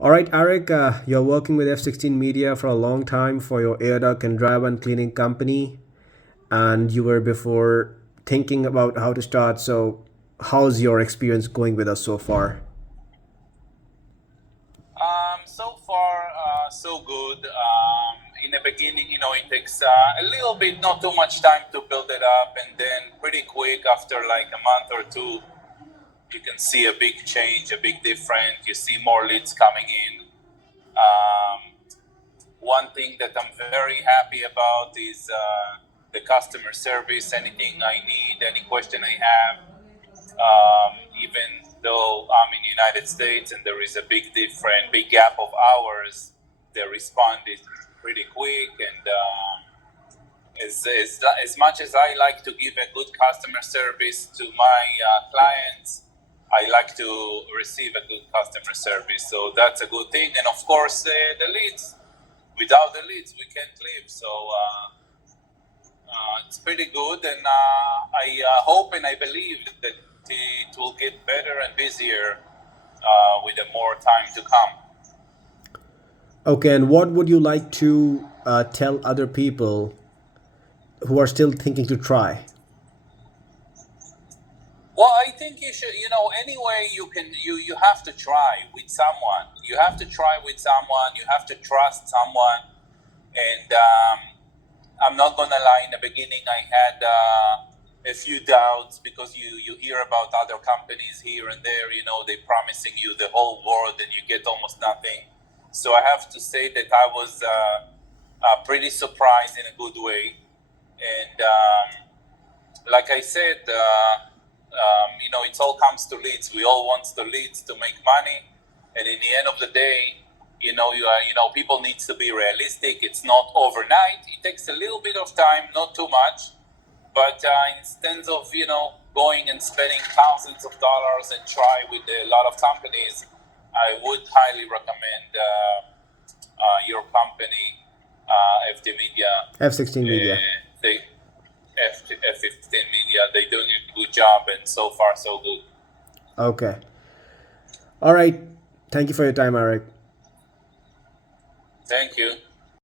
All right, Eric, you're working with F16 Media for a long time for your air duct and dry van cleaning company, and you were before thinking about how to start. So, how's your experience going with us so far? So far, so good. In the beginning, it takes a little bit, not too much time to build it up, and then pretty quick, after like a month or two, you can see a big change, a big difference. You see more leads coming in. Um, One thing that I'm very happy about is the customer service. Anything I need, any question I have, even though I'm in the United States and there is a big gap of hours, the response is pretty quick. And as much as I like to give a good customer service to my clients, I like to receive a good customer service. So that's a good thing. And of course, the leads. Without the leads, we can't live. So it's pretty good, and I hope and I believe that it will get better and busier with the more time to come. Okay, and what would you like to tell other people who are still thinking to try? Well, I think you should. Anyway, you have to try with someone. You have to try with someone. You have to trust someone. And I'm not gonna lie. In the beginning, I had a few doubts because you hear about other companies here and there. They're promising you the whole world and you get almost nothing. So I have to say that I was pretty surprised in a good way. And like I said, it all comes to leads. We all want the leads to make money, and in the end of the day, people need to be realistic. It's not overnight. It takes a little bit of time, not too much. But instead of going and spending thousands of dollars and try with a lot of companies, I would highly recommend your company, FD Media. F16 Media. They F15 Media. They're doing a good job, and so far so good. Okay. All right. Thank you for your time, Eric. Thank you.